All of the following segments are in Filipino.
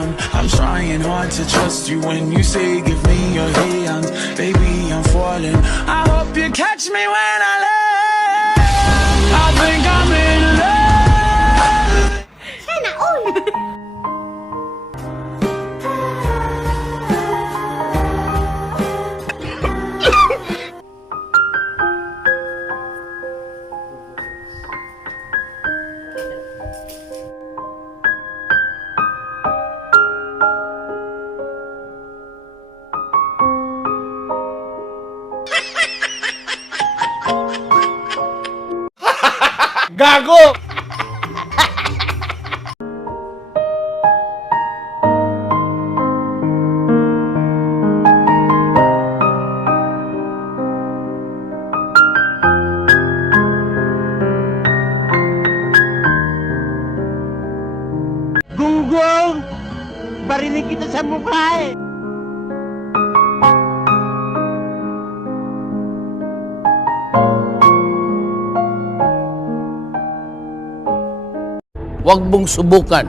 I'm trying hard to trust you when you say give me your hands. Baby, I'm falling. I hope you catch me when I land. I think I'm in love. Sana all! Gago! Gunggong! Barinig kita sa mukha eh! Huwag mong subukan.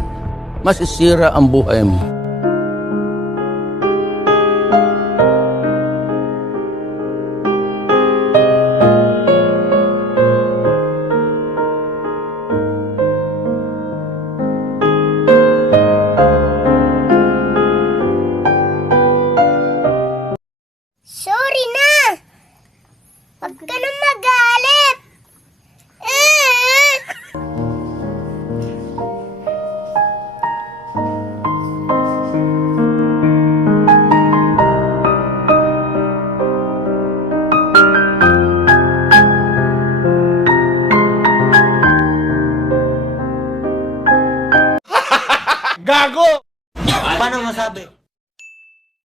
Masisira ang buhay mo. Sorry na! Huwag ka nang magalit! Gago! Paano masabi?